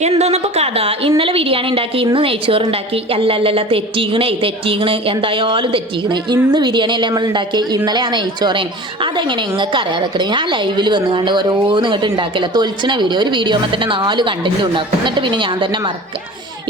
എന്തോന്നപ്പോ കഥ ഇന്നലെ ബിരിയാണി ഉണ്ടാക്കി ഇന്ന് നെയ്ച്ചോറുണ്ടാക്കി അല്ലല്ല തെറ്റീക്കണ് എന്തായാലും തെറ്റീക്കണ് ഇന്ന് ബിരിയാണി അല്ലേ നമ്മൾ ഉണ്ടാക്കി ഇന്നലെ ആ നെയ്ച്ചോറേൻ അതെങ്ങനെ നിങ്ങൾക്ക് അറിയാതെ ഞാൻ ലൈവിൽ വന്ന് കണ്ട് ഓരോന്ന് ഇങ്ങോട്ട് ഉണ്ടാക്കില്ല തൊലിച്ചിന വീഡിയോ ഒരു വീഡിയോ തന്നെ 4 കണ്ടന്റ് ഉണ്ടാക്കും എന്നിട്ട് പിന്നെ ഞാൻ തന്നെ മറക്കുക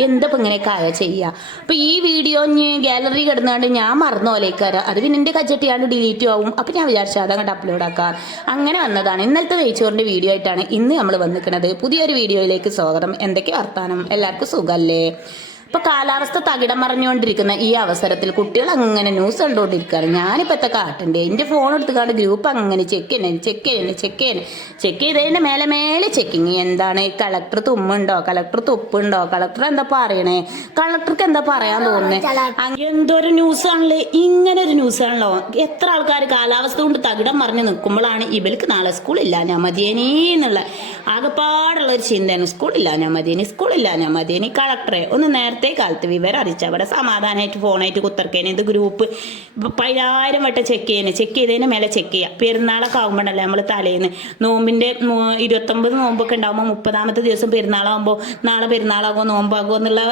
എന്തപ്പോൾ ഇങ്ങനെയൊക്കെ ആയാ ചെയ്യുക അപ്പോൾ ഈ വീഡിയോ ഗാലറി കിടന്നാണ്ട് ഞാൻ മറന്നു പോലേക്കാരം അത് പിന്നെ എൻ്റെ കജ്ജട്ടിയാണ്ട് ഡിലീറ്റ് ആവും അപ്പോൾ ഞാൻ വിചാരിച്ചു അതങ്ങോട്ട് അപ്ലോഡ് ആക്കാം അങ്ങനെ വന്നതാണ് ഇന്നലത്തെ നെയ്ച്ചോറിൻ്റെ വീഡിയോ ആയിട്ടാണ് ഇന്ന് നമ്മൾ വന്നിരിക്കുന്നത് പുതിയൊരു വീഡിയോയിലേക്ക് സ്വാഗതം എന്തൊക്കെ വർത്താനം എല്ലാവർക്കും സുഖമല്ലേ ഇപ്പൊ കാലാവസ്ഥ തകിടം മറിഞ്ഞുകൊണ്ടിരിക്കുന്ന ഈ അവസരത്തിൽ കുട്ടികൾ അങ്ങനെ ന്യൂസ് കണ്ടുകൊണ്ടിരിക്കുകയാണ് ഞാനിപ്പോൾ കാട്ടുണ്ട് എൻ്റെ ഫോൺ എടുത്തുകൊണ്ട് ഗ്രൂപ്പ് അങ്ങനെ ചെക്ക് ചെയ്തതിൻ്റെ മേലെ ചെക്കിങ് എന്താണ് കളക്ടർ തുമ്മുണ്ടോ കളക്ടർ തുപ്പുണ്ടോ കളക്ടർ എന്താ പറയണേ കളക്ടർക്ക് എന്താ പറയാൻ തോന്നുന്നത് എന്തൊരു ന്യൂസാണല്ലേ ഇങ്ങനെ ഒരു ന്യൂസാണല്ലോ എത്ര ആൾക്കാർ കാലാവസ്ഥ കൊണ്ട് തകിടം മറിഞ്ഞ് നിൽക്കുമ്പോഴാണ് ഇവർക്ക് നാളെ സ്കൂളില്ല ഞാൻ മതിയേനി എന്നുള്ള ആകെപ്പാടുള്ള ഒരു ചിന്തയാണ് സ്കൂളില്ല ഞാൻ മതിയേനി കളക്ടറെ ഒന്ന് നേരത്തെ കാലത്ത് വിവരം അറിയിച്ച അവിടെ സമാധാനമായിട്ട് ഫോണായിട്ട് കുത്തർക്കേനെ ഇത് ഗ്രൂപ്പ് 10,000 വട്ടം ചെക്ക് ചെയ്തതിന് മേലെ ചെക്ക് ചെയ്യുക പെരുന്നാളൊക്കെ ആകുമ്പോഴല്ലേ നമ്മൾ തലേന്ന് നോമ്പിൻ്റെ 29 നോമ്പൊക്കെ ഉണ്ടാകുമ്പോൾ 30ാമത്തെ ദിവസം പെരുന്നാളാകുമ്പോൾ നാളെ പെരുന്നാളാകുമോ നോമ്പാകുമോ എന്നുള്ള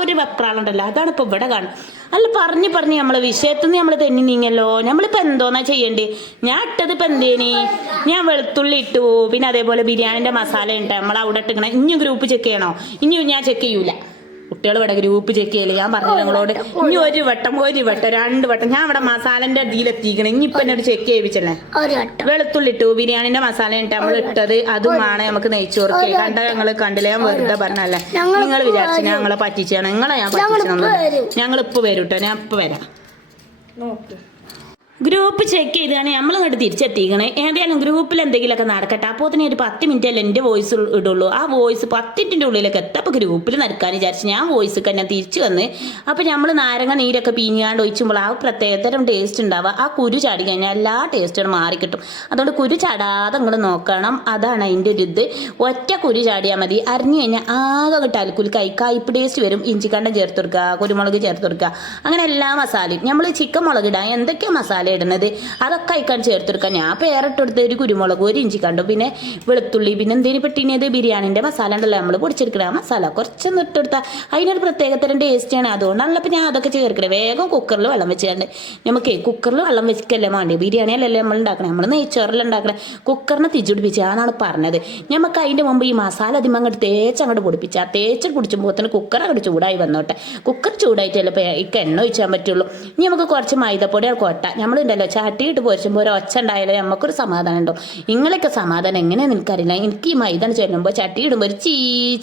ഒരു വെപ്രാളുണ്ടല്ലോ അതാണ് ഇപ്പോൾ ഇവിടെ കാണും അല്ല പറഞ്ഞ് നമ്മളെ വിഷയത്തിൽ നിന്ന് നമ്മൾ തെന്നി നീങ്ങല്ലോ നമ്മളിപ്പോൾ എന്തോന്നാ ചെയ്യേണ്ടി ഞാൻ ഇട്ടത് ഇപ്പം എന്തേനി ഞാൻ വെളുത്തുള്ളി ഇട്ടു പിന്നെ അതേപോലെ ബിരിയാണിൻ്റെ മസാല ഉണ്ട് നമ്മൾ അവിടെ ഇട്ടിങ്ങനെ ഇനി ഗ്രൂപ്പ് ചെക്ക് ചെയ്യണോ ഇനി ഞാൻ ചെക്ക് ചെയ്യൂല കുട്ടികൾ ഇവിടെ ഗ്രൂപ്പ് ചെക്ക് ചെയ്യില്ല ഞാൻ പറഞ്ഞു നിങ്ങളോട് ഇനി ഒരു വട്ടം 2 വട്ടം ഞാൻ ഇവിടെ മസാലന്റെ അടിയിലെത്തിക്കണം ഇനിയിപ്പൊ എന്നോട് ചെക്ക് ചെയ്യിപ്പിച്ചല്ലേ വെളുത്തുള്ളി ഇട്ടു ബിരിയാണിന്റെ മസാല ഇട്ട് നമ്മൾ ഇട്ടത് അതുമാണ് നമുക്ക് നെയ്ച്ചോർക്ക് കണ്ട ഞങ്ങൾ കണ്ടില്ല ഞാൻ വെറുതെ പറഞ്ഞല്ലേ നിങ്ങൾ വിചാരിച്ചു ഞങ്ങളെ പറ്റിച്ചാണ് നിങ്ങളെ ഞാൻ പറ്റിച്ചു ഞങ്ങൾ ഇപ്പൊ വരും കേട്ടോ ഞാൻ ഇപ്പൊ വരാം ഗ്രൂപ്പ് ചെക്ക് ചെയ്താണ് നമ്മൾ ഇങ്ങോട്ട് തിരിച്ചെത്തിക്കണേ ഏതായാലും ഗ്രൂപ്പിൽ എന്തെങ്കിലുമൊക്കെ നടക്കട്ടെ അപ്പോൾ തന്നെ ഒരു 10 മിനിറ്റ് അല്ലേ എൻ്റെ വോയിസ് ഇടുള്ളൂ ആ വോയിസ് 10 മിനിറ്റിൻ്റെ ഉള്ളിലൊക്കെ എത്തപ്പോൾ ഗ്രൂപ്പിൽ നടക്കാൻ വിചാരിച്ചു ഞാൻ വോയിസ് തന്നെ തിരിച്ചു വന്ന് അപ്പോൾ നമ്മൾ നാരങ്ങ നീരൊക്കെ പിഞ്ഞാണ്ട് ഒഴിച്ചുമ്പോൾ ആ പ്രത്യേകതരം ടേസ്റ്റ് ഉണ്ടാവുക ആ കുരു ചാടി കഴിഞ്ഞാൽ എല്ലാ ടേസ്റ്റും മാറിക്കിട്ടും അതുകൊണ്ട് കുരു ചാടാതെ നിങ്ങൾ നോക്കണം അതാണ് അതിൻ്റെ ഒരു ഇത് ഒറ്റ കുരു ചാടിയാൽ മതി അരിഞ്ഞു കഴിഞ്ഞാൽ ആകെ കിട്ടാൽക്കുൽ കയ്പ്പ് ടേസ്റ്റ് വരും ഇഞ്ചിക്കണ്ടം ചേർത്ത് കൊടുക്കുക കുരുമുളക് ചേർത്ത് കൊടുക്കുക അങ്ങനെ എല്ലാ മസാലയും നമ്മൾ ചിക്കൻ മുളക് ഇടാൻ എന്തൊക്കെയോ മസാല ഇടുന്നത് അതൊക്കെ അയക്കാൻ ചേർത്തെടുക്കാം ഞാൻ പേരിട്ടെടുത്ത് ഒരു കുരുമുളക് ഒരു ഇഞ്ചി കണ്ടു പിന്നെ വെളുത്തുള്ളി പിന്നെ എന്തെങ്കിലും പെട്ടിനത് ബിരിയാണിൻ്റെ മസാല ഉണ്ടല്ലോ നമ്മൾ പൊടിച്ചെടുക്കണം ആ മസാല കുറച്ചൊന്നും ഇട്ടെടുത്താൽ അതിനൊരു പ്രത്യേകതരം ടേസ്റ്റാണ് അതുകൊണ്ടാണല്ലോ ഇപ്പം ഞാൻ അതൊക്കെ ചേർക്കണേ വേഗം കുക്കറിൽ വെള്ളം വെച്ചുകൊണ്ട് നമുക്ക് കുക്കറിൽ വെള്ളം വെച്ചിട്ടല്ലേ വേണ്ടി ബിരിയാണി അല്ലല്ലേ നമ്മൾ ഉണ്ടാക്കണേ നമ്മൾ നെയ്ച്ചോറിൽ ഉണ്ടാക്കണേ കുക്കറിനെ തിരിച്ചുപിടിപ്പിച്ച് അതാണ് പറഞ്ഞത് നമുക്ക് അതിൻ്റെ മുമ്പ് ഈ മസാല അതിമ്മ അങ്ങോട്ട് തേച്ചങ്ങോട്ട് പൊടിപ്പിച്ചാൽ തേച്ച് പിടിച്ചുമ്പോൾ തന്നെ കുക്കർ അങ്ങോട്ട് ചൂടായി വന്നോട്ടെ കുക്കർ ചൂടായിട്ടല്ലേ ഇപ്പോൾ ഈ എണ്ണ ഒഴിച്ചാൽ പറ്റുള്ളൂ ഇനി നമുക്ക് കുറച്ച് മൈദപ്പൊടി കൊട്ട നമ്മൾ ഉണ്ടല്ലോ ചാട്ടിയിട്ട് പൊരിച്ചുമ്പോൾ ഒരു ഒച്ച ഉണ്ടായാലേ നമുക്കൊരു സമാധാനം ഉണ്ടോ നിങ്ങളൊക്കെ സമാധാനം എങ്ങനെയാണെന്ന് എനിക്കറിയില്ല എനിക്ക് ഈ മൈദാനം ചെല്ലുമ്പോൾ ചട്ടി ഇടുമ്പോൾ ഒരു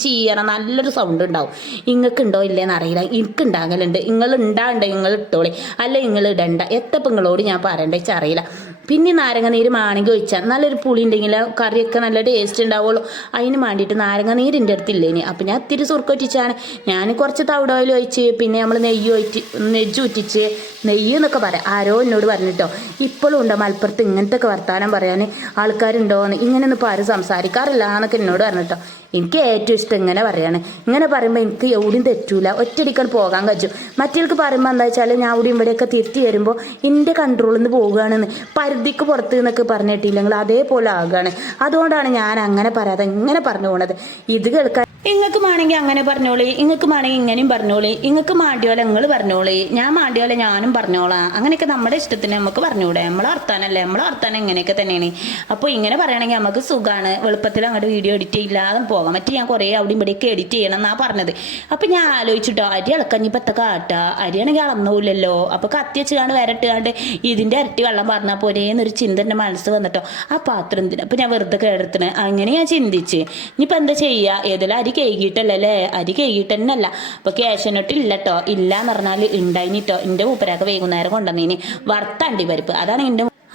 ചീറ നല്ലൊരു സൗണ്ട് ഉണ്ടാവും ഇങ്ങൾക്കുണ്ടോ ഇല്ലേന്ന് അറിയില്ല എനിക്ക് ഉണ്ടാകലുണ്ട് നിങ്ങൾ ഉണ്ടാണ്ട് നിങ്ങൾ ഇട്ടോളി അല്ലെ നിങ്ങൾ ഇടണ്ട എത്തപ്പം നിങ്ങളോട് ഞാൻ പറയണ്ട അറിയില്ല പിന്നെ നാരങ്ങ നീര് മാണെങ്കിൽ ഒഴിച്ചാൽ നല്ലൊരു പുളി ഉണ്ടെങ്കിൽ കറിയൊക്കെ നല്ല ടേസ്റ്റ് ഉണ്ടാവുള്ളൂ അതിന് വേണ്ടിയിട്ട് നാരങ്ങ നീര് എൻ്റെ അടുത്തില്ലേനി അപ്പം ഞാൻ ഇത്തിരി സുർക്കൊറ്റിച്ചാണ് ഞാൻ കുറച്ച് തവിട് ഓയിൽ ഒഴിച്ച് പിന്നെ നമ്മൾ നെയ്യ് ഊറ്റിച്ച് നെയ്യ് എന്നൊക്കെ പറയാം ആരോ എന്നോട് പറഞ്ഞിട്ടോ ഇപ്പോഴും ഉണ്ടോ മലപ്പുറത്ത് ഇങ്ങനത്തെ ഒക്കെ വർത്താനം പറയാൻ ആൾക്കാരുണ്ടോയെന്ന് ഇങ്ങനെയൊന്നും ഇപ്പോൾ ആരും സംസാരിക്കാറില്ല എന്നൊക്കെ എന്നോട് പറഞ്ഞിട്ടോ എനിക്ക് ഏറ്റവും ഇഷ്ടം ഇങ്ങനെ പറയാണ് ഇങ്ങനെ പറയുമ്പോൾ എനിക്ക് എവിടെയും തെറ്റൂല ഒറ്റയടിക്കാൻ പോകാൻ കഴിയും മറ്റേൾക്ക് പറയുമ്പോൾ എന്താ വെച്ചാൽ ഞാൻ അവിടെയും ഇവിടെയൊക്കെ തിരുത്തി വരുമ്പോൾ എൻ്റെ കൺട്രോളിൽ നിന്ന് പോവുകയാണെന്ന് പരിധിക്ക് പുറത്ത് എന്നൊക്കെ പറഞ്ഞിട്ടില്ലെങ്കിൽ അതേപോലെ ആകുകയാണ് അതുകൊണ്ടാണ് ഞാൻ അങ്ങനെ പറയാതെ ഇങ്ങനെ പറഞ്ഞു പോണത് ഇത് കേൾക്കാൻ ഇങ്ങക്ക് മാണെങ്കിൽ അങ്ങനെ പറഞ്ഞോളി ഇങ്ങക്ക് മാണെങ്കിൽ ഇങ്ങനെയും പറഞ്ഞോളി ഇങ്ങക്ക് മാണ്ടിയോലെ നിങ്ങൾ പറഞ്ഞോളി ഞാൻ മാണ്ടിയോലെ ഞാനും പറഞ്ഞോളാം അങ്ങനെയൊക്കെ നമ്മുടെ ഇഷ്ടത്തിന് നമുക്ക് പറഞ്ഞൂടെ നമ്മളെ വർത്താനല്ലേ നമ്മളെ വർത്താനം ഇങ്ങനെയൊക്കെ തന്നെയാണ് അപ്പോൾ ഇങ്ങനെ പറയണമെങ്കിൽ നമുക്ക് സുഖമാണ് എളുപ്പത്തിൽ അങ്ങോട്ട് വീഡിയോ എഡിറ്റ് ചെയ്യില്ലാതെ പോകാം മറ്റേ ഞാൻ കുറേ അവിടെയും ഇവിടെയൊക്കെ എഡിറ്റ് ചെയ്യണം എന്നാണ് പറഞ്ഞത് അപ്പോൾ ഞാൻ ആലോചിച്ചിട്ടോ അരി ഇളക്കഞ്ഞിപ്പോൾ എത്ര കാട്ടുക അരിയാണെങ്കിൽ അളന്നൂല്ലല്ലോ അപ്പോൾ കത്തി വെച്ചുകാണ്ട് വരട്ടുകാണ്ട് ഇതിൻ്റെ ഇരട്ടി വെള്ളം പറഞ്ഞാൽ പോരേന്നൊരു ചിന്ത എൻ്റെ മനസ്സ് വന്നിട്ടോ ആ പാത്രം എന്തിനാ അപ്പോൾ ഞാൻ വെറുതെ കേടത്തിന് അങ്ങനെ ഞാൻ ചിന്തിച്ച് ഇനിയിപ്പോൾ എന്താ ചെയ്യുക ഏതെല്ലാം അരി കേകിയിട്ടല്ലേ അരി കേകിയിട്ട് തന്നെ അല്ല അപ്പോൾ ക്യാഷനോട്ട് ഇല്ല കേട്ടോ ഇല്ല എന്ന് പറഞ്ഞാൽ ഉണ്ടായിട്ടോ എൻ്റെ മൂപ്പരാക്ക് വൈകുന്നേരം കൊണ്ടുവന്നതിന് വറുത്ത അണ്ടിപ്പരിപ്പ്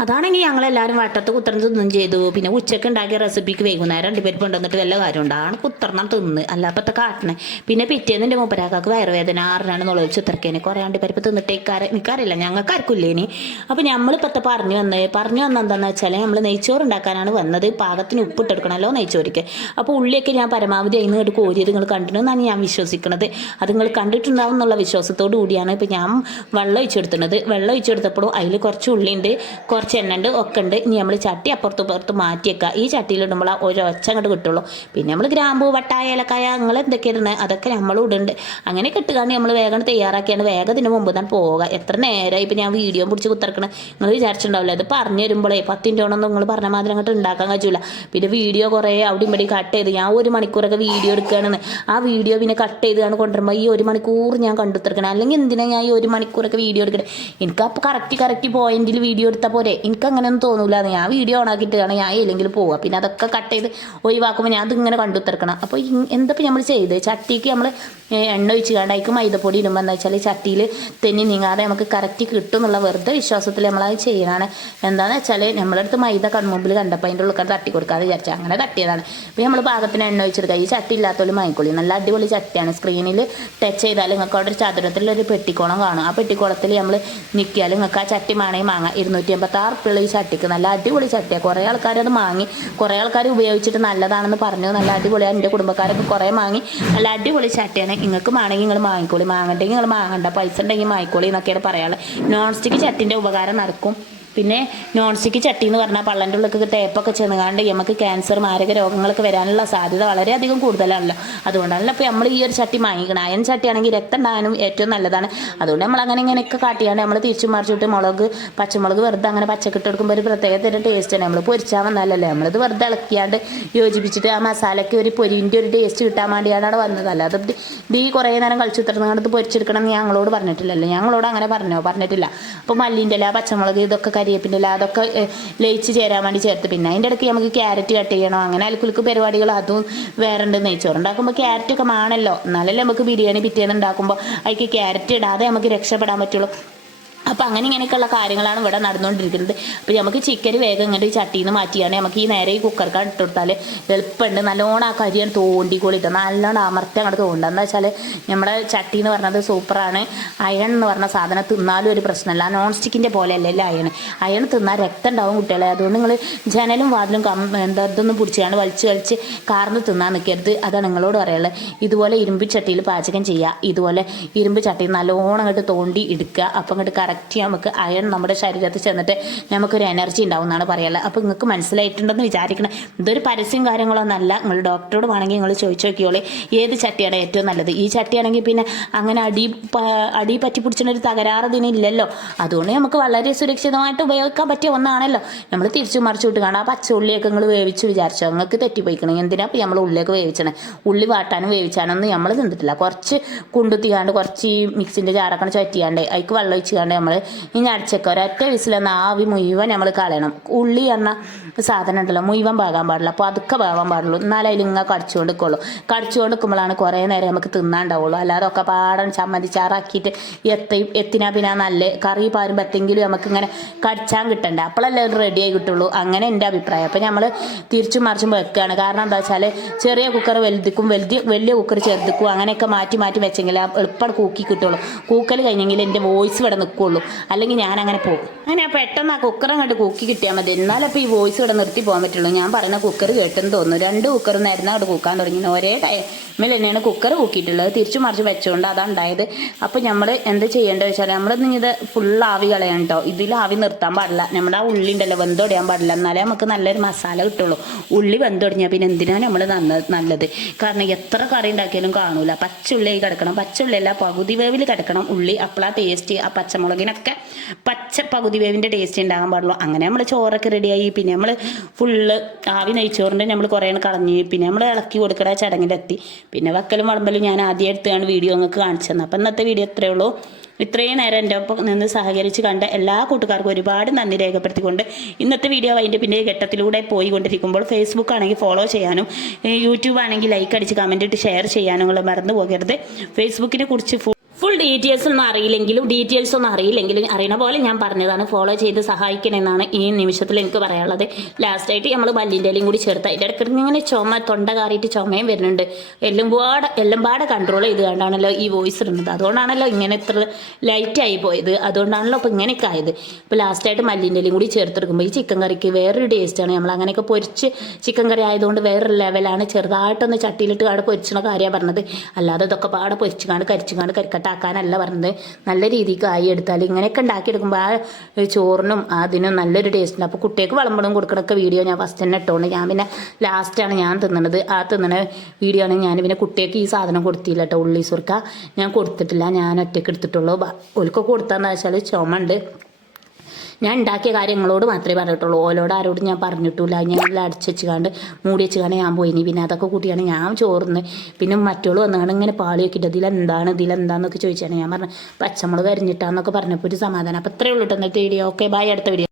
അതാണെങ്കിൽ ഞങ്ങളെല്ലാവരും വട്ടത്ത് കുത്തർന്ന് തിന്നും ചെയ്തു പിന്നെ ഉച്ചയ്ക്ക് ഉണ്ടാക്കിയ റെസിപ്പിക്ക് വൈകുന്നേരം അണ്ടിപ്പരിപ്പ് കൊണ്ടുവന്നിട്ട് വല്ല കാര്യമുണ്ട് ആണ് കുത്തർന്നാൽ തിന്ന് അല്ലാപ്പത്തെ കാട്ടണേ പിന്നെ പിറ്റേന്ന് എൻ്റെ മൂപ്പരാക്കാക്ക് വയറുവേദന 6 നുളച്ച് ഉത്തർക്കേനെ കുറേ അണ്ടിപ്പരിപ്പ് തിന്നിട്ട് എനിക്കറിയില്ല ഞങ്ങൾക്ക് ആർക്കില്ലേനി അപ്പോൾ നമ്മളിപ്പോഴത്തെ പറഞ്ഞു വന്ന എന്താണെന്ന് വെച്ചാൽ നമ്മൾ നെയ്ച്ചോറ് ഉണ്ടാക്കാനാണ് വന്നത് പാകത്തിന് ഉപ്പിട്ടെടുക്കണമല്ലോ നെയ്ച്ചോറിക്ക് അപ്പോൾ ഉള്ളിയൊക്കെ ഞാൻ പരമാവധി അതിൽ നിന്ന് കോരിയത് നിങ്ങൾ കണ്ടിട്ടുണ്ടെന്നാണ് ഞാൻ വിശ്വസിക്കുന്നത് അത് നിങ്ങൾ കണ്ടിട്ടുണ്ടാവും എന്നുള്ള വിശ്വാസത്തോടു കൂടിയാണ് ഇപ്പോൾ ഞാൻ വെള്ളം ഒഴിച്ചെടുത്തത് വെള്ളം ഒഴിച്ചെടുത്തപ്പോഴും അതിൽ കുറച്ച് ഉള്ളിയുണ്ട് കുറച്ച് കുറച്ച് എണ്ണ ഉണ്ട് ഒക്കെ ഉണ്ട്. ഇനി നമ്മൾ ചട്ടി അപ്പുറത്ത് മാറ്റി വെക്കുക. ഈ ചട്ടിയിലിടുമ്പോൾ ഒരു ഒച്ച അങ്ങോട്ട് കിട്ടുള്ളൂ. പിന്നെ നമ്മൾ ഗ്രാമ്പൂ വട്ടായ ഏലക്കായ അങ്ങനെ എന്തൊക്കെ ഇടുന്നത് അതൊക്കെ നമ്മളും ഇടുന്നുണ്ട്. അങ്ങനെ കിട്ടുകയാണ് നമ്മൾ വേഗം തയ്യാറാക്കിയാണ് വേഗം ഇതിന് മുമ്പ് തന്നെ പോവുക. എത്ര നേരമായി ഇപ്പം ഞാൻ വീഡിയോ പിടിച്ച് കുത്തിറക്കണം നിങ്ങൾ വിചാരിച്ചിട്ടുണ്ടാവില്ല. അത് പറഞ്ഞു തരുമ്പോഴേ 10 മിനിറ്റോണൊന്നും നിങ്ങൾ പറഞ്ഞ മാതിരി അങ്ങോട്ട് ഉണ്ടാക്കാൻ കഴിയില്ല. പിന്നെ വീഡിയോ കുറേ അവിടെ ഇവിടെ കട്ട് ചെയ്ത് ഞാൻ 1 മണിക്കൂറൊക്കെ വീഡിയോ എടുക്കുകയാണെന്ന് ആ വീഡിയോ പിന്നെ കട്ട് ചെയ്താണ് കൊണ്ടുവരുമ്പോൾ ഈ 1 മണിക്കൂർ ഞാൻ കണ്ടെത്തിറക്കണം. അല്ലെങ്കിൽ എന്തിനാണ് ഞാൻ ഈ 1 മണിക്കൂറൊക്കെ വീഡിയോ എടുക്കണേ? എനിക്ക് അപ്പോൾ കറക്റ്റ് പോയിന്റിൽ വീഡിയോ എടുത്താൽ പോരെ. എനിക്ക് അങ്ങനെയൊന്നും തോന്നൂല. ഞാൻ വീഡിയോ ഓണാക്കിയിട്ടാണ് ഞാൻ ഇല്ലെങ്കിൽ പോവുക. പിന്നെ അതൊക്കെ കട്ട് ചെയ്ത് ഒഴിവാക്കുമ്പോൾ ഞാൻ അതിങ്ങനെ കണ്ടെത്തിറക്കണം. അപ്പോൾ എന്തപ്പോൾ നമ്മൾ ചെയ്ത് ചട്ടിക്ക് നമ്മൾ എണ്ണ ഒഴിച്ച് കണ്ടായിക്ക് മൈദപ്പൊടി ഇടുമ്പോൾ എന്താ വെച്ചാൽ ചട്ടിയിൽ തെന്നി നീങ്ങാതെ നമുക്ക് കറക്റ്റ് കിട്ടും എന്നുള്ള വെറുതെ വിശ്വാസത്തിൽ നമ്മളത് ചെയ്യണതാണ്. എന്താണെന്ന് വെച്ചാൽ നമ്മളെ അടുത്ത് മൈദ കൺമുമ്പിൽ കണ്ടപ്പോൾ അതിൻ്റെ ഉള്ളിൽ തട്ടി കൊടുക്കാതെ വിചാരിച്ചാൽ അങ്ങനെ തട്ടിയതാണ്. അപ്പോൾ നമ്മൾ പാകത്തിന് എണ്ണ ഒഴിച്ചെടുക്കുക. ഈ ചട്ടി ഇല്ലാത്തവരും വാങ്ങിക്കൊള്ളി. നല്ല അടിപൊളി ചട്ടിയാണ്. സ്ക്രീനിൽ ടച്ച് ചെയ്താൽ നിങ്ങൾക്ക് അവിടെ ഒരു ചതുരത്തിലൊരു പെട്ടിക്കോളം കാണും. ആ പെട്ടിക്കോളത്തിൽ നമ്മൾ നിൽക്കിയാൽ നിങ്ങൾക്ക് ആ ചട്ടി മാണേ വാങ്ങാം. 286 ഈ ചട്ടിക്ക് നല്ല അടിപൊളി ചട്ടിയാണ്. കുറേ ആൾക്കാർ അത് വാങ്ങി, കുറേ ആൾക്കാർ ഉപയോഗിച്ചിട്ട് നല്ലതാണെന്ന് പറഞ്ഞു. നല്ല അടിപൊളിയാണ്. എൻ്റെ കുടുംബക്കാരൊക്കെ കുറേ വാങ്ങി. നല്ല അടിപൊളി ചട്ടിയാണ്. നിങ്ങൾക്ക് വേണമെങ്കിൽ നിങ്ങൾ വാങ്ങിക്കോളി, വാങ്ങണ്ടെങ്കിൽ നിങ്ങൾ വാങ്ങണ്ട, പൈസ ഉണ്ടെങ്കിൽ വാങ്ങിക്കോളി എന്നൊക്കെയാണ് പറയാനുള്ളത്. നോൺ സ്റ്റിക്ക് ചട്ടിൻ്റെ ഉപകാരം നടക്കും. പിന്നെ നോൺ സ്റ്റിക്ക് ചട്ടി എന്ന് പറഞ്ഞാൽ പള്ളൻ്റെ ഉള്ളിലേക്ക് ടേപ്പൊക്കെ ചെന്നുകാണ്ട് നമുക്ക് ക്യാൻസർ മാരക രോഗങ്ങളൊക്കെ വരാനുള്ള സാധ്യത വളരെയധികം കൂടുതലാണല്ലോ. അതുകൊണ്ടാണല്ലോ ഇപ്പോൾ നമ്മൾ ഈ ഒരു ചട്ടി വാങ്ങിക്കണം. അയൺ ചട്ടിയാണെങ്കിൽ രക്തം ഉണ്ടാകാനും ഏറ്റവും നല്ലതാണ്. അതുകൊണ്ട് നമ്മൾ അങ്ങനെ ഇങ്ങനെയൊക്കെ കാട്ടിയാണ്ട് നമ്മൾ തിരിച്ചു മറിച്ചിട്ട് പച്ചമുളക് വെറുതെ അങ്ങനെ പച്ചക്കിട്ട് എടുക്കുമ്പോൾ ഒരു പ്രത്യേക തരം ടേസ്റ്റാണ്. നമ്മൾ പൊരിച്ചാൽ വന്നാലല്ലേ നമ്മളിത് വെറുതെ ഇളക്കിയാണ്ട് യോജിപ്പിച്ചിട്ട് ആ മസാലയ്ക്ക് ഒരു പൊരിൻ്റെ ഒരു ടേസ്റ്റ് കിട്ടാൻ വേണ്ടിയാണ് അവിടെ വന്നത്. അല്ലാതെ ഇത് ഈ കുറേ നേരം കളിച്ചു ഉത്തർന്നുകൊണ്ട് ഇത് പൊരിച്ചെടുക്കണം എന്ന് ഞങ്ങളോട് പറഞ്ഞിട്ടില്ലല്ലോ. ഞങ്ങളോട് അങ്ങനെ പറഞ്ഞിട്ടില്ല. അപ്പോൾ മല്ലിൻ്റെ ഇല പച്ചമുളക് ഇതൊക്കെ കരിയേപ്പിൻ്റെ ഇല അതൊക്കെ ലയിച്ച് ചേരാൻ വേണ്ടി ചേർത്ത് പിന്നെ അതിൻ്റെ ഇടയ്ക്ക് നമുക്ക് ക്യാരറ്റ് കട്ട് ചെയ്യണം. അങ്ങനെ അൽക്കുലുക്ക് പരിപാടികൾ അതും വേറെ ഉണ്ട്. നെയ്ച്ചോറ് ഉണ്ടാക്കുമ്പോൾ ക്യാരറ്റൊക്കെ ആണല്ലോ, എന്നാലല്ലേ നമുക്ക് ബിരിയാണി പിറ്റേന്ന് ഉണ്ടാക്കുമ്പോൾ അതിലേക്ക് ക്യാരറ്റ് ഇടാതെ നമുക്ക് രക്ഷപ്പെടാൻ പറ്റുള്ളൂ. അപ്പോൾ അങ്ങനെ ഇങ്ങനെയൊക്കെയുള്ള കാര്യങ്ങളാണ് ഇവിടെ നടന്നുകൊണ്ടിരിക്കുന്നത്. അപ്പോൾ നമുക്ക് ചിക്കൻ വേഗം ഇങ്ങോട്ട് ഈ ചട്ടിയിൽ നിന്ന് മാറ്റിയാണ് നമുക്ക് ഈ നേരെ ഈ കുക്കർക്ക് ഇട്ട് കൊടുത്താൽ എളുപ്പമുണ്ട്. നല്ലോണം ആ കരിയാണ് തോണ്ടിക്കൊള്ളിട്ട് നല്ലോണം അമർത്തി അങ്ങോട്ട് തോണ്ടുക. എന്താ വെച്ചാൽ നമ്മുടെ ചട്ടി എന്ന് പറഞ്ഞത് സൂപ്പറാണ്. അയൺ എന്ന് പറഞ്ഞ സാധനം തിന്നാലും ഒരു പ്രശ്നമല്ല. നോൺ സ്റ്റിക്കിൻ്റെ പോലെ അല്ലല്ലോ അയൺ തിന്നാൽ രക്തം ഉണ്ടാവും കുട്ടികളെ. അതുകൊണ്ട് നിങ്ങൾ ജനലും വാതിലും ഇതൊന്നും പിടിച്ചാണ് വലിച്ച് കാർന്ന് തിന്നാൻ നിൽക്കരുത്. അതാണ് നിങ്ങളോട് പറയാനുള്ളത്. ഇതുപോലെ ഇരുമ്പ് ചട്ടിയിൽ പാചകം ചെയ്യുക. ഇതുപോലെ ഇരുമ്പ് ചട്ടിയിൽ നല്ലോണം അങ്ങോട്ട് തോണ്ടി എടുക്കുക. അപ്പം അങ്ങോട്ട് കറക്റ്റ് നമുക്ക് അയൺ നമ്മുടെ ശരീരത്തിൽ ചെന്നിട്ട് നമുക്കൊരു എനർജി ഉണ്ടാവും എന്നാണ് പറയാനുള്ളത്. അപ്പോൾ നിങ്ങൾക്ക് മനസ്സിലായിട്ടുണ്ടെന്ന് വിചാരിക്കണം. ഇതൊരു പരസ്യം കാര്യങ്ങളൊന്നല്ല. നിങ്ങൾ ഡോക്ടറോട് വേണമെങ്കിൽ നിങ്ങൾ ചോദിച്ചു നോക്കിയോളെ ഏത് ചട്ടിയാണ് ഏറ്റവും നല്ലത്. ഈ ചട്ടിയാണെങ്കിൽ പിന്നെ അങ്ങനെ അടി പറ്റി പിടിച്ചൊരു തകരാറതിനില്ലല്ലോ. അതുകൊണ്ട് നമുക്ക് വളരെ സുരക്ഷിതമായിട്ട് ഉപയോഗിക്കാൻ പറ്റിയ ഒന്നാണല്ലോ. നമ്മൾ തിരിച്ചു മറിച്ചു വിട്ട് കാണാം. ആ പച്ചയുള്ളിയൊക്കെ നിങ്ങൾ വേവിച്ച് വിചാരിച്ചോ നിങ്ങൾക്ക് തെറ്റിപ്പോയിക്കണം. എന്തിനാ ഇപ്പോൾ നമ്മൾ ഉള്ളിലേക്ക് വേവിച്ചണേ? ഉള്ളി വാട്ടാനും വേവിച്ചാനൊന്നും നമ്മൾ തിന്നിട്ടില്ല. കുറച്ച് കുണ്ടുത്തിയാണ്ട് കുറച്ച് ഈ മിക്സിൻ്റെ ജാറൊക്കെ ചുറ്റിയാണ്ട് അതിക്ക് വെള്ളം ഒഴിച്ചാണ്ട് നമ്മൾ ഇനി അടച്ചേക്ക ഒരൊറ്റ വിസിലെന്ന ആവി മുഴുവൻ നമ്മൾ കളയണം. ഉള്ളി എന്ന സാധനം ഉണ്ടല്ലോ മുഴുവൻ പാകാൻ പാടില്ല. അപ്പോൾ അതൊക്കെ പാകാൻ പാടുള്ളൂ. എന്നാലും അതിലിങ്ങനെ കടിച്ചുകൊണ്ട് നിൽക്കുള്ളൂ. കടിച്ചുകൊണ്ട് നിൽക്കുമ്പോഴാണ് കുറേ നേരം നമുക്ക് തിന്നാണ്ടാവുള്ളൂ. അല്ലാതെ ഒക്കെ പാടം ചമ്മന്തിച്ചാറാക്കിയിട്ട് എത്തിനാ പിന്നെ നല്ല കറി പാരുമ്പോൾ എത്തെങ്കിലും നമുക്കിങ്ങനെ കടിച്ചാൻ കിട്ടണ്ട. അപ്പോഴല്ലേ അത് റെഡിയായി കിട്ടുള്ളൂ. അങ്ങനെ എൻ്റെ അഭിപ്രായം. അപ്പോൾ നമ്മൾ തിരിച്ചും മറിച്ചും വെക്കുകയാണ്. കാരണം എന്താ വെച്ചാൽ ചെറിയ കുക്കർ വലുതിക്കും വലിയ കുക്കർ ചെറുതിക്കും അങ്ങനെയൊക്കെ മാറ്റി വെച്ചെങ്കിൽ എളുപ്പം കൂക്കി കിട്ടുള്ളൂ. കൂക്കൽ കഴിഞ്ഞെങ്കിൽ എൻ്റെ വോയിസ് ഇവിടെ നിൽക്കുള്ളൂ. അല്ലെങ്കിൽ ഞാൻ അങ്ങനെ പോകും. അങ്ങനെ പെട്ടെന്ന് ആ കുക്കർ അങ്ങോട്ട് കൂക്കി കിട്ടിയാൽ മതി. എന്നാലപ്പോൾ ഈ വോയിസ് ഇവിടെ നിർത്തി പോകാൻ പറ്റുള്ളൂ. ഞാൻ പറയുന്ന കുക്കർ കേട്ടെന്ന് തോന്നുന്നു. 2 കുക്കർ നേരുന്ന അവിടെ കൂക്കാൻ തുടങ്ങി. ഒരേ ടൈമിൽ തന്നെയാണ് കുക്കർ കൂക്കിയിട്ടുള്ളത്. തിരിച്ചു മറിച്ച് വെച്ചുകൊണ്ട് അതാണ് ഉണ്ടായത്. അപ്പോൾ നമ്മൾ എന്ത് ചെയ്യേണ്ടത് വെച്ചാൽ നമ്മളിന്ന് ഇത് ഫുൾ ആവി കളയണം കേട്ടോ. ഇതിൽ ആവി നിർത്താൻ പാടില്ല. നമ്മുടെ ആ ഉള്ളി ഉണ്ടല്ലോ വെന്തൊടിയാൻ പാടില്ല. എന്നാലേ നമുക്ക് നല്ലൊരു മസാല കിട്ടുള്ളൂ. ഉള്ളി വെന്തൊടിഞ്ഞാൽ പിന്നെ എന്തിനാണ് നമ്മൾ നല്ലത്. കാരണം എത്ര കറി ഉണ്ടാക്കിയാലും കാണൂല. പച്ചുള്ളി കിടക്കണം. പച്ചുള്ളിയല്ല പകുതി വേവിൽ കിടക്കണം ഉള്ളി. അപ്പോഴാ ടേസ്റ്റ്. ആ പച്ചമുളകിനൊക്കെ പകുതി വേവിൻ്റെ ടേസ്റ്റ് ഉണ്ടാകാൻ പാടുള്ളൂ. അങ്ങനെ നമ്മൾ ചോറൊക്കെ റെഡിയായി. പിന്നെ നമ്മൾ ഫുള്ള് ആവി നെയ്ച്ചോറിൻ്റെ നമ്മൾ കുറേ കളഞ്ഞ് പിന്നെ നമ്മൾ ഇളക്കി കൊടുക്കണ ചടങ്ങിലെത്തി. പിന്നെ വക്കലും വളമ്പലും ഞാൻ ആദ്യം എടുത്താണ് വീഡിയോ നിങ്ങൾക്ക് കാണിച്ചു തന്നെ. അപ്പം ഇന്നത്തെ വീഡിയോ ഇത്രയേ ഉള്ളൂ. ഇത്രയും നേരം എൻ്റെ ഒപ്പം നിന്ന് സഹകരിച്ച് കണ്ട എല്ലാ കൂട്ടുകാർക്കും ഒരുപാട് നന്ദി രേഖപ്പെടുത്തിക്കൊണ്ട് ഇന്നത്തെ വീഡിയോ അതിൻ്റെ പിന്നെ ഘട്ടത്തിലൂടെ പോയിക്കൊണ്ടിരിക്കുമ്പോൾ ഫേസ്ബുക്ക് ആണെങ്കിൽ ഫോളോ ചെയ്യാനും യൂട്യൂബ് ആണെങ്കിൽ ലൈക്ക് അടിച്ച് കമൻറ്റ് ഇട്ട് ഷെയർ ചെയ്യാനും നിങ്ങൾ മറന്നു പോകരുത്. ഫേസ്ബുക്കിനെ കുറിച്ച് ഫുൾ ഡീറ്റെയിൽസ് ഒന്നും അറിയില്ലെങ്കിലും അറിയണ പോലെ ഞാൻ പറഞ്ഞതാണ്. ഫോളോ ചെയ്ത് സഹായിക്കണമെന്നാണ് ഈ നിമിഷത്തിൽ എനിക്ക് പറയാനുള്ളത്. ലാസ്റ്റായിട്ട് നമ്മൾ മല്ലിൻ്റെ ഇലയും കൂടി ചേർത്ത് അതിൻ്റെ ഇടയ്ക്ക് ഇങ്ങനെ തൊണ്ട കാറിയിട്ട് ചുമയും വരുന്നുണ്ട്. എല്ലാം പാടെ കൺട്രോൾ ചെയ്ത് കണ്ടാണല്ലോ ഈ വോയിസ് ഇടുന്നത്. അതുകൊണ്ടാണല്ലോ ഇങ്ങനെ ഇത്ര ലൈറ്റായി പോയത്. അതുകൊണ്ടാണല്ലോ ഇപ്പോൾ ഇങ്ങനെയൊക്കെ ആയത്. ഇപ്പോൾ ലാസ്റ്റായിട്ട് മല്ലിൻ്റെ ഇലയും കൂടി ചേർത്തെടുക്കുമ്പോൾ ഈ ചിക്കൻ കറിക്ക് വേറൊരു ടേസ്റ്റാണ്. നമ്മൾ അങ്ങനെയൊക്കെ പൊരിച്ച് ചിക്കൻ കറി ആയതുകൊണ്ട് വേറൊരു ലെവലാണ്. ചെറുതായിട്ടൊന്ന് ചട്ടിയിലിട്ട് കാട് പൊരിച്ചണ കാര്യമാണ് പറഞ്ഞത്. അല്ലാതെ ഇതൊക്കെ പാടെ പൊരിച്ചുകാണ്ട് കരിച്ചുകാണ്ട് കരിക്കട്ട കട്ടാക്കാനല്ല പറഞ്ഞത്, നല്ല രീതിക്ക് ആയി എടുത്താൽ ഇങ്ങനെയൊക്കെ ഉണ്ടാക്കിയെടുക്കുമ്പോൾ ആ ചോറിനും അതിനും നല്ലൊരു ടേസ്റ്റ് ഉണ്ട്. അപ്പോൾ കുട്ടികൾക്ക് വിളമ്പണം കൊടുക്കണൊക്കെ വീഡിയോ ഞാൻ ഫസ്റ്റ് തന്നെ ഇട്ടുകൊണ്ട് ഞാൻ പിന്നെ ലാസ്റ്റാണ് ഞാൻ തിന്നണത്. ആ തിന്നണ വീഡിയോ ആണ് ഞാൻ പിന്നെ കുട്ടികൾക്ക് ഈ സാധനം കൊടുത്തില്ല കേട്ടോ, ഉള്ളി സുർക്ക ഞാൻ കൊടുത്തിട്ടില്ല, ഞാൻ ഒറ്റയ്ക്ക് എടുത്തിട്ടുള്ളൂ. ഓൽക്കൊക്കെ കൊടുത്താന്ന് വെച്ചാൽ ചുമണ്ട്. ഞാൻ ഉണ്ടാക്കിയ കാര്യങ്ങളോട് മാത്രമേ പറഞ്ഞിട്ടുള്ളൂ, ഓലോട് ആരോടും ഞാൻ പറഞ്ഞിട്ടില്ല. ഞാൻ എല്ലാം അടിച്ച് വെച്ചുകൊണ്ട് മൂടി വെച്ചുകൊണ്ട് ഞാൻ പോയിനി. പിന്നെ അതൊക്കെ കൂട്ടിയാണ് ഞാൻ ചോറിന്ന്. പിന്നെ മറ്റുള്ള വന്നുകൊണ്ട് ഇങ്ങനെ പാളി വെക്കിട്ട് ഇതിലെന്താന്നൊക്കെ ചോദിച്ചാണ്. ഞാൻ പറഞ്ഞു പച്ചമുളക് അരിഞ്ഞിട്ടാന്നൊക്കെ പറഞ്ഞപ്പോൾ ഒരു സമാധാനം. അപ്പോൾ ഇത്രയേ ഉള്ളൂ കേട്ടോ ഇന്നത്തെ വീഡിയോ. ഓക്കെ ബൈ, അടുത്ത വീഡിയോ.